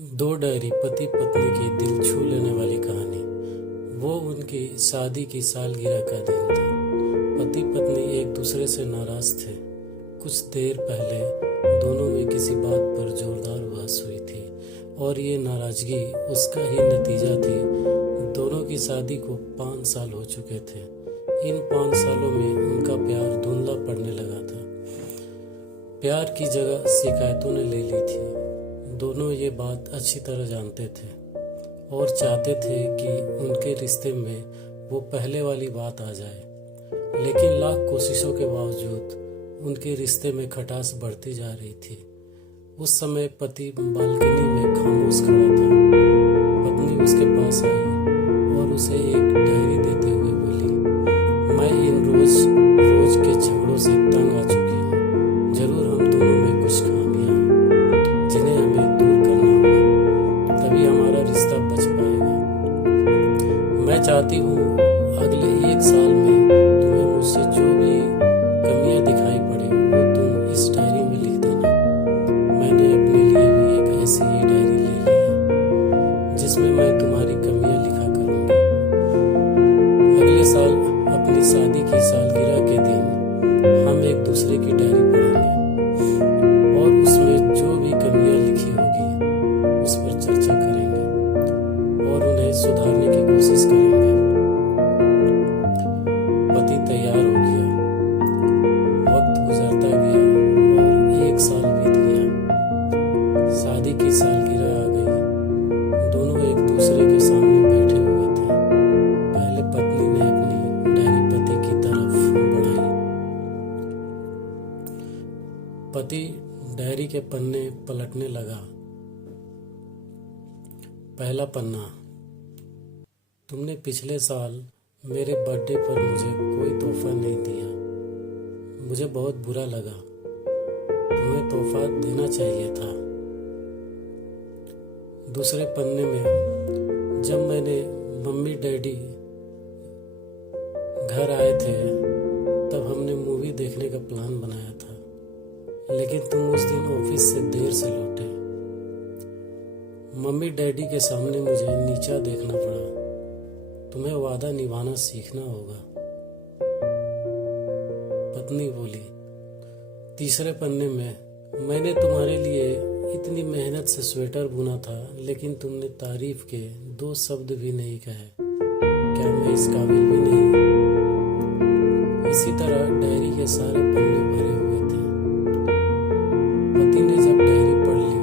दो डायरी पति पत्नी की दिल छू लेने वाली कहानी। वो उनकी शादी की सालगिरह का दिन था। पति पत्नी एक दूसरे से नाराज थे। कुछ देर पहले दोनों में किसी बात पर जोरदार बहस हुई थी और ये नाराजगी उसका ही नतीजा थी। दोनों की शादी को 5 साल हो चुके थे। इन 5 सालों में उनका प्यार धुंधला पड़ने लगा था। प्यार की जगह शिकायतों ने ले ली थी। दोनों ये बात अच्छी तरह जानते थे और चाहते थे कि उनके रिश्ते में वो पहले वाली बात आ जाए, लेकिन लाख कोशिशों के बावजूद उनके रिश्ते में खटास बढ़ती जा रही थी। उस समय पति बालकनी में खामोश खड़ा था। पत्नी उसके पास आई और उसे एक डायरी देते हुए बोली, मैं इन रोज रोज के झगड़ों से तंग आ चुकी हूँ। जरूर हम दोनों में कुछ खामियां हैं जिन्हें हमें दूर करना होगा, तभी हमारा रिश्ता बच पाएगा। मैं चाहती हूँ अगले 1 साल में तुम्हें मुझसे जो भी कमियां दिखाई पड़े वो तुम इस डायरी में लिख देना। मैंने अपने लिए भी एक ऐसी ही डायरी ले ली है जिसमें मैं तुम्हारी कमियां लिखा करूँगी। अगले साल अपनी शादी की सालगिरह के दिन हम एक दूसरे की डायरी पढ़ेंगे और उसमें जो भी कमियां लिखी होगी उस पर चर्चा करेंगे और उन्हें सुधारने की कोशिश करेंगे। पति तैयार हो गया। वक्त गुजरता गया और 1 साल बीत गया। शादी की सालगिरह आ गई। दोनों एक दूसरे के सामने बैठे हुए थे। पहले पत्नी ने अपनी डायरी पति की तरफ बढ़ाई। पति डायरी के पन्ने पलटने लगा। पहला पन्ना, तुमने पिछले साल मेरे बर्थडे पर मुझे कोई तोहफा नहीं दिया। मुझे बहुत बुरा लगा। तुम्हें तोहफा देना चाहिए था। दूसरे पन्ने में, जब मैंने मम्मी डैडी घर आए थे तब हमने मूवी देखने का प्लान बनाया था, लेकिन तुम उस दिन ऑफिस से देर से लौटे। मम्मी डैडी के सामने मुझे नीचा देखना पड़ा। तुम्हें वादा निभाना सीखना होगा। पत्नी बोली। तीसरे पन्ने में, मैंने तुम्हारे लिए इतनी मेहनत से स्वेटर बुना था, लेकिन तुमने तारीफ के 2 शब्द भी नहीं कहे। क्या मैं इस काबिल भी नहीं? इसी तरह डायरी के सारे पन्ने भरे हुए थे। पति ने जब डायरी पढ़ ली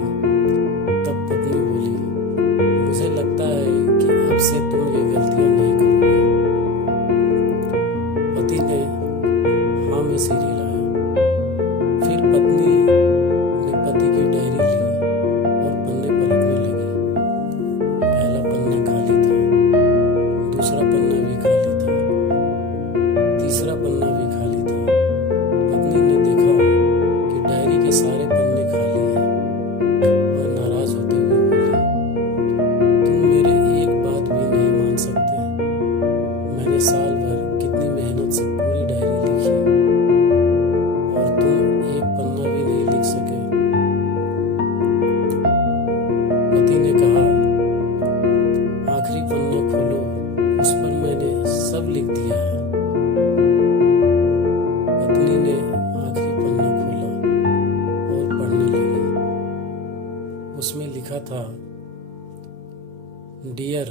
तब पत्नी बोली, मुझे लगता है कि अब से तुम ये गलतियां नहीं करोगे। पति ने हाँ में सिर हिलाया। फिर पत्नी ने पति की डायरी ली और पन्ने पलटने लगी। पहला पन्ना खाली था, दूसरा पन्ना भी खाली था, तीसरा पन्ना भी खाली था। पत्नी ने देखा कि डायरी के सारे पन्ने खाली हैं। वह नाराज होते हुए बोली, तुम मेरे एक बात भी नहीं मान सकते। मैंने साल भर कितनी मेहनत से पूरी डायरी लिखी और तुम एक पन्ना भी नहीं लिख सके। पति ने कहा, आखिरी पन्ना खोलो, उस पर मैंने सब लिख दिया है। पत्नी ने आखिरी पन्ना खोला और पढ़ने लगी। उसमें लिखा था, डियर,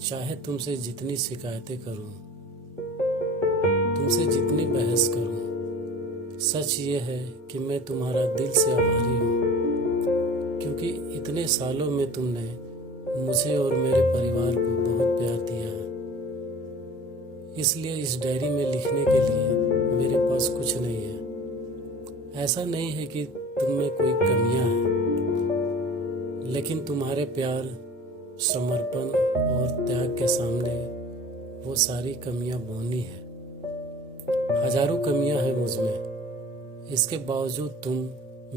चाहे तुमसे जितनी शिकायतें करूं, तुमसे जितनी बहस करूं, सच ये है कि मैं तुम्हारा दिल से आभारी हूं, क्योंकि इतने सालों में तुमने मुझे और मेरे परिवार को बहुत प्यार दिया है। इसलिए इस डायरी में लिखने के लिए मेरे पास कुछ नहीं है। ऐसा नहीं है कि तुम में कोई कमियां हैं, लेकिन तुम्हारे प्यार, समर्पण और त्याग के सामने वो सारी कमियां बौनी है। हजारों कमियां हैं मुझ में, इसके बावजूद तुम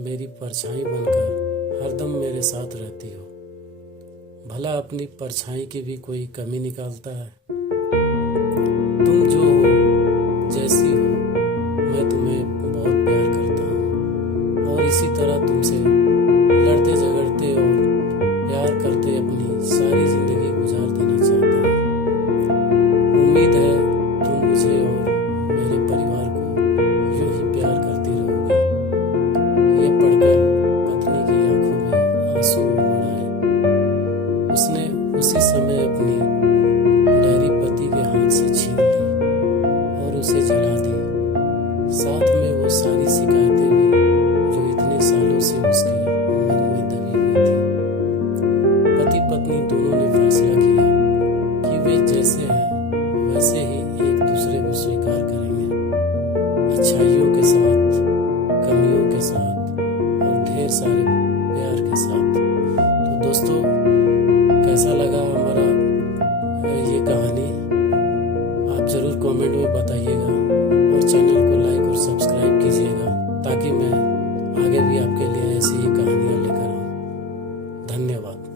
मेरी परछाई बनकर हरदम मेरे साथ रहती हो। भला अपनी परछाई की भी कोई कमी निकालता है? तुम जो हो, जैसी हो, मैं तुम्हें बहुत प्यार करता हूँ और इसी तरह तुमसे लड़ते झगड़ते और धन्यवाद।